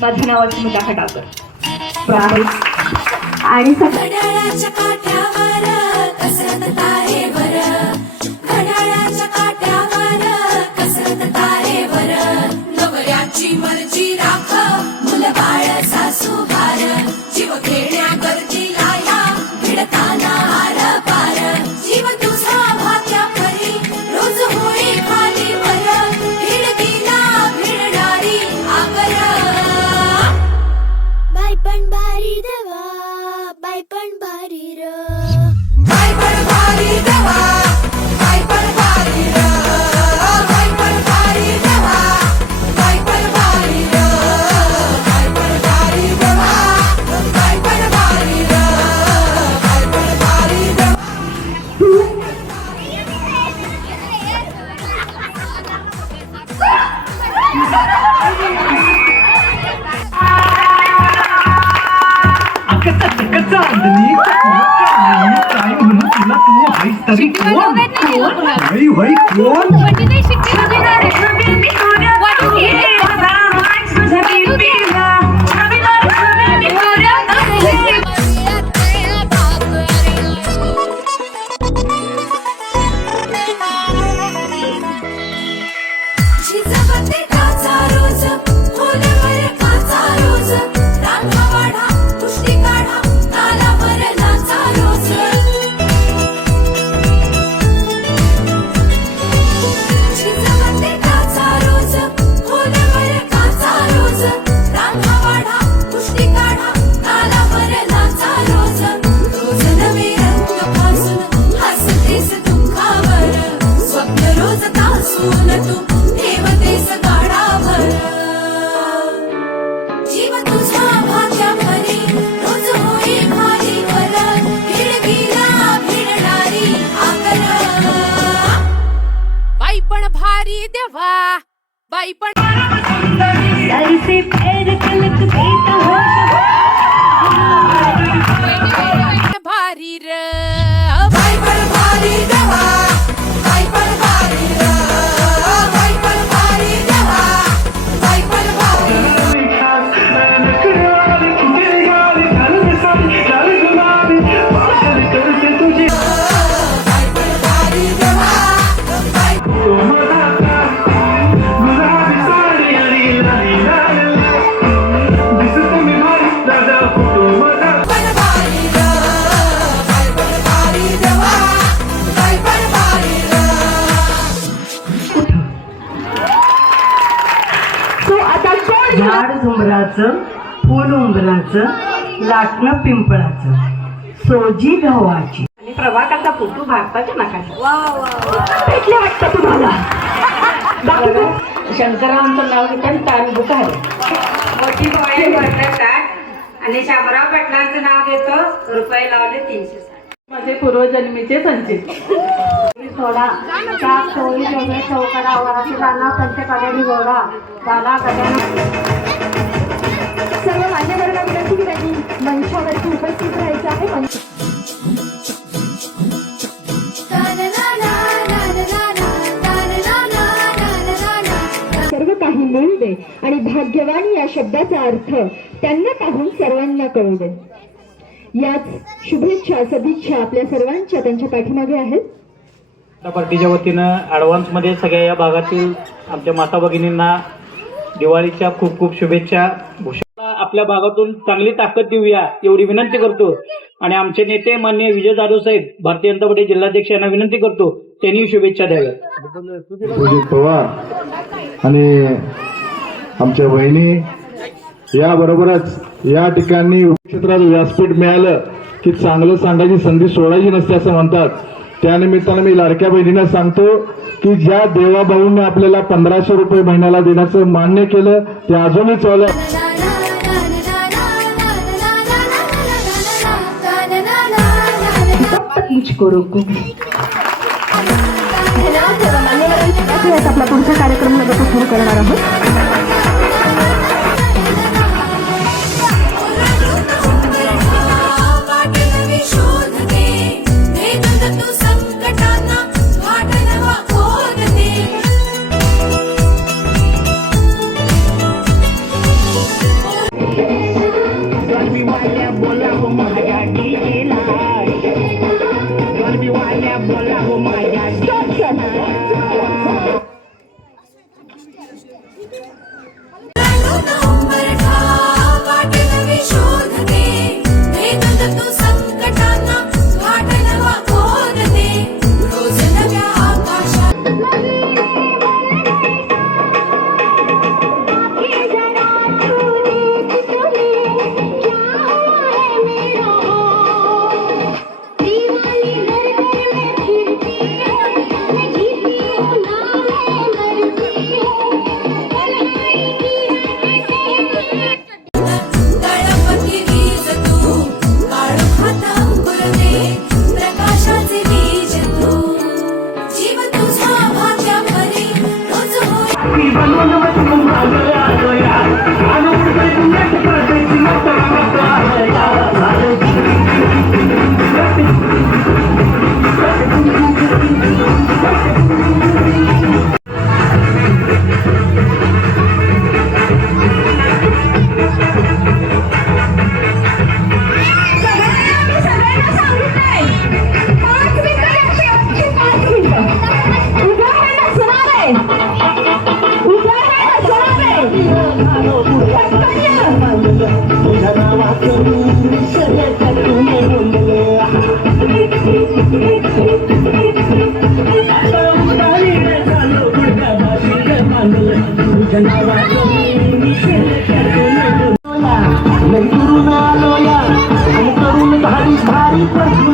माझं नाव अस्मिता खटाकर आणि घड्याळाच्या काट्यावर कसरत तारेवर, घड्याळाच्या काट्यावर कसरत तारेवर, नवऱ्याची मर्जी राख मुलं बाळ सासू भार, जीव खेळण्या गरजीला या भिडताना आर पार, जीव तुझा भात्या परी रोज होळी खाली वर, भिडकीला भिडणारी आकर, बाई पण भारी देवा, बाई पण भारी र, बाई पण भारी देवा, बाई पण भारी र, बाई पण भारी देवा, बाई पण भारी र, बाई पण भारी देवा, बाई पण भारी र, बाई पण भारी देवा. काय म्हणून तुला तू आहेस तरी कोण नाही भाई कोण झिजवते काचा रोज, खोलवर काचा रोज, रांगा वाढा, कुस्ती काढा, तालावर नाचा रोज. झिजवते काचा रोज, खोलवर काचा रोज, रांगा वाढा, कुस्ती काढा, तालावर नाचा रोज. रोज नवे रंग फासून हसतेस दुःखावर, स्वप्न रोज तासून तू ठेवतेस गाडावर, जीव तुझ्या भाग्या परी रोज होळी खाली वर, भिडकीला भिडणारी आकर, बाई पण भारी देवा, बाई पण सर से पैर तलक देता हो भारी र, बाई पण भारी देवा, बाई पण भारी र, बाई पण भारी देवा, बाई पण भारी बाई पण भारी देवा, बाई पण भारी र, बाई पण भारी देवा, बाई पण भारी र. तो आता कोण झाड झुंबराचं फुल उंबराचं लाटणं पिंपळाचं सोजी गव्हाची आणि प्रभाकाचा फोटो भारताच्या नकाशा भेटले वाटतं तुम्हाला. शंकररावांचं नाव घेतं आणि तानबुक आहे मोठी पोळी भरतात आणि शामराव पाटलांचं नाव घेतो, रुपये लावले 360. माझे पूर्वजन्मीचे संचित सोडा चाक चोळी वेगळे चौकडा वराची दाना पंचकाड्यानी गोडा दाला गड्याना सर्व मान्यवरांना विनंती की त्यांनी मंचावरती उपस्थित राहायचं आहे. सर्व काही मिळू दे आणि भाग्यवान या शब्दाचा अर्थ त्यांना पाहून सर्वांना कळू दे. याच शुभेच्छा सदिच्छा आपल्या सर्वांच्या त्यांच्या पाठीमागे आहेत. पार्टीच्या वतीनं ॲडव्हान्समध्ये सगळ्या या भागातील आमच्या माता भगिनींना दिवाळीच्या खूप खूप शुभेच्छा. भूषणला आपल्या भागातून चांगली ताकद देऊया एवढी विनंती करतो आणि आमचे नेते माननीय विजय जाधव साहेब भारतीय जनता पार्टी जिल्हाध्यक्ष यांना विनंती करतो त्यांनी शुभेच्छा द्याव्यात. अजित पवार आणि आमच्या बहिणी याबरोबरच या ठिकाणी क्षेत्रात व्यासपीठ मिळालं की चांगलं सांगायची संधी सोडायची नसते असं म्हणतात. त्यानिमित्तानं मी लाडक्या बहिणींना सांगतो की ज्या देवाभाऊंनी आपल्याला 1500 रुपये महिन्याला देण्याचं मान्य केलं ते अजूनही चालू आहे. मुझको रोको. आपला पुढचा कार्यक्रम लगेच सुरू करणार आहोत. शोधते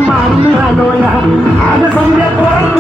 मारून आलो या आज समजा परत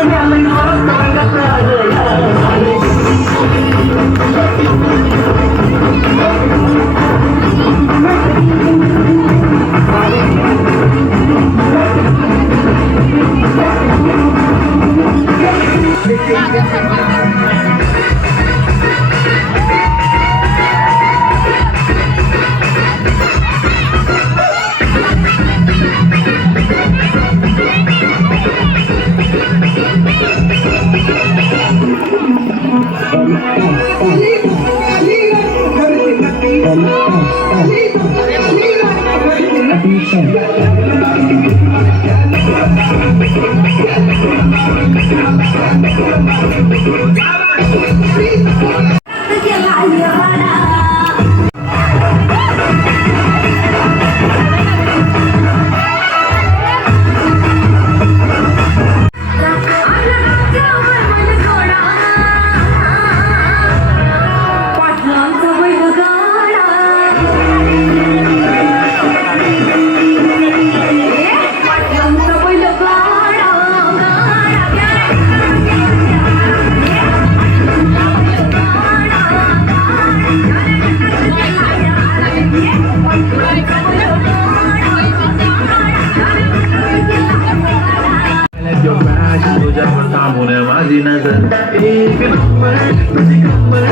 माझी नजर एक नंबर तुझी कंबर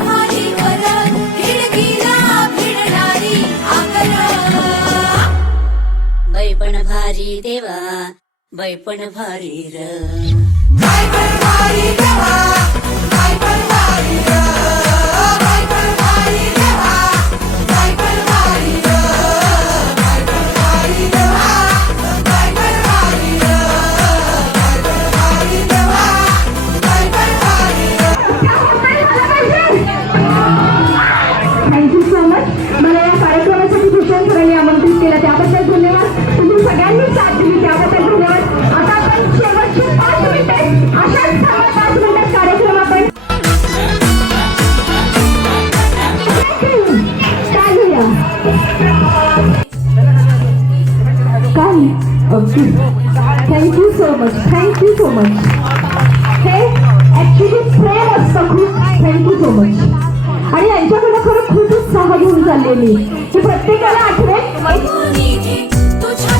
माझी परत खिडकीला भिडणारी आकल बैपण भारी देवा बैपण भारी र बैपण भारी देवा बैपण भारी र बैपण भारी देवा बैपण भारी र बैपण भारी देवा बैपण भारी र बैपण भारी देवा बैपण भारी थँक्यू सो मच. मला या कार्यक्रमासाठी भूषण सरांनी आमंत्रित केलं त्याबद्दल धन्यवाद. तुम्ही सगळ्यांनी साथ दिली त्याबद्दल धन्यवाद. आता आपण शेवटची 5 मिनिटे अशाच 5 मिनिटात कार्यक्रम आपण काय घेऊया काय okay. Thank you so much. Thank you so much. हे ॲक्च्युली प्रेम असतं खूप. Thank you so much. आणि यांच्याकडे खरं खूप उत्साह घेऊन चाललेली की प्रत्येकाला आठवेल तुझ्या